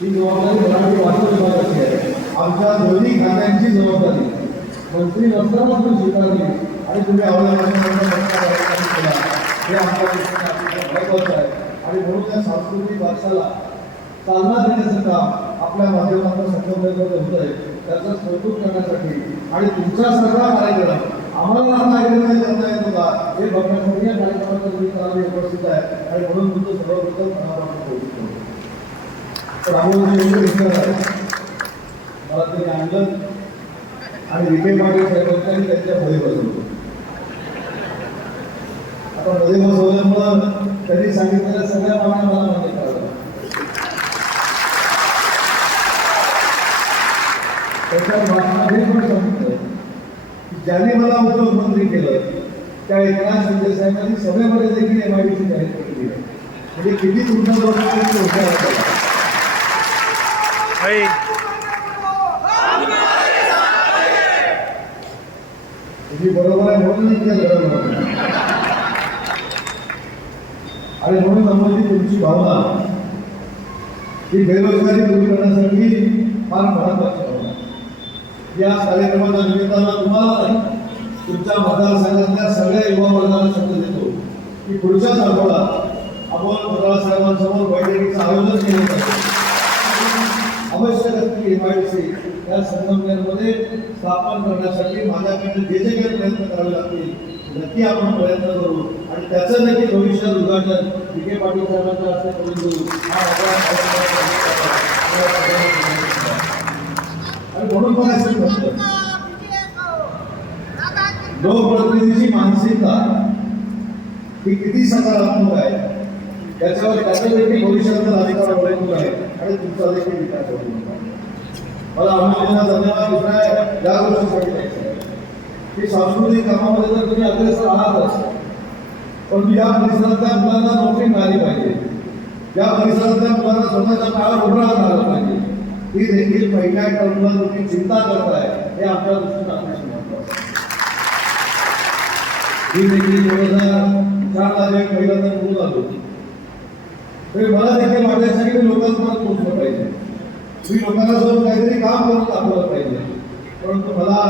ही जबाबदारी मराठी वाचन विभागाची आहे. आमच्या दोन्ही खात्यांची जबाबदारी मंत्री नसताना तुम्ही स्वीकारली आणि तुम्ही केला हे आमच्या दृष्टीने महत्त्वाचं आहे. आणि म्हणून त्या सांस्कृतिक वारशाला चालना देण्याचं काम आपल्या माध्यमातून संकल्पनेमध्ये होत आहे. त्याचं कौतुक करण्यासाठी आणि तुमचा सगळा कार्यक्रम आम्हाला कार्यक्रम करता येतो का हे बघण्यासाठी या कार्यक्रमाच्या तुम्ही उपस्थित आहे. आणि म्हणून तुमचं सर्वप्रथम कौतुक करतो. मला ते आणलं आणि विखे पाटील साहेबांनी त्यांच्या मध्ये बसवलं. आता मध्ये बसवल्यामुळं त्यांनी सांगितलेल्या सगळ्या मागण्या मला मान्य कराव्या. त्याच्या भाषणात पण सांगितलं की ज्यांनी मला उद्योगमंत्री केलं त्या एकनाथ शिंदे साहेबांनी सभेमध्ये देखील MIDC जाहीर केली आहे. म्हणजे किती तुमचा होता तुम्ही बरोबर आहे म्हणून आणि म्हणून आम्हाला तुमची भावना ही बेरोजगारी दूर करण्यासाठी फार महत्वाची भावना. या कार्यक्रमाच्या निमित्तानं तुम्हाला नाही तुमच्या मतदारसंघातल्या सगळ्या युवा वर्गाला शब्द देतो की पुढच्याच आठवड्यात आपण फडणवीस साहेबांसमोर बैठकीचं आयोजन केलं जातं. आवश्यक असलेली MIDC या संगमनेरमध्ये स्थापन करण्यासाठी माझ्याकडे जे जे काही प्रयत्न करावे लागतील नक्की आपण प्रयत्न करू आणि त्याचं देखील भविष्यात उद्घाटन विखे पाटील साहेबांच्या हस्ते करून देऊ. आणि म्हणून मला असं म्हटलं लोकप्रतिनिधीची मानसिकता ही किती सकारात्मक आहे त्याच्यावर त्याचा देखील भविष्यातील अधिकार अवलंबून आहे आणि तुमचा देखील विकास अवलंबून आहे. मला आम्हाला धन्यवाद दुसरा या गोष्टीसाठी द्यायचं आहे की सांस्कृतिक कामामध्ये जर तुम्ही अग्रेसर आहातच पण या परिसरातल्या मुलांना नोकरी मिळाली पाहिजे. या परिसरातल्या मुलांना स्वतःच्या पायावर उभं राहता पाहिजे. ही देखील पहिल्या टर्मला तुम्ही चिंता करताय हे आमच्या दृष्टीने अतिशय महत्त्वाचं आहे. ही देखील 2004 ला पहिल्यांदा निवडून आलो तरी मला देखील वाटायचं की लोकांपर्यंत पोहोचलं पाहिजे. मी लोकांना जाऊन काहीतरी काम करून दाखवलं पाहिजे. परंतु मला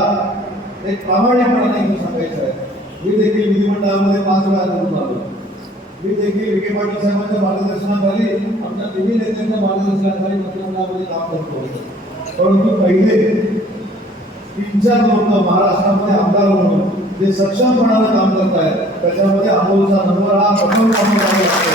एक प्रामाणिकपणाने सांगायचं आहे मी देखील विधिमंडळामध्ये 5 वेळा निवडून आलो. मी देखील विखे पाटील साहेबांच्या मार्गदर्शनाखाली आमच्या तिन्ही नेत्यांच्या मार्गदर्शनाखाली मंत्रिमंडळामध्ये काम करतो. परंतु पहिले 3-4 लोक महाराष्ट्रामध्ये आमदार म्हणून जे सक्षमपणानं काम करत आहेत त्याच्यामध्ये अमोलचा नंबर हा प्रथम क्रमांक लागतो.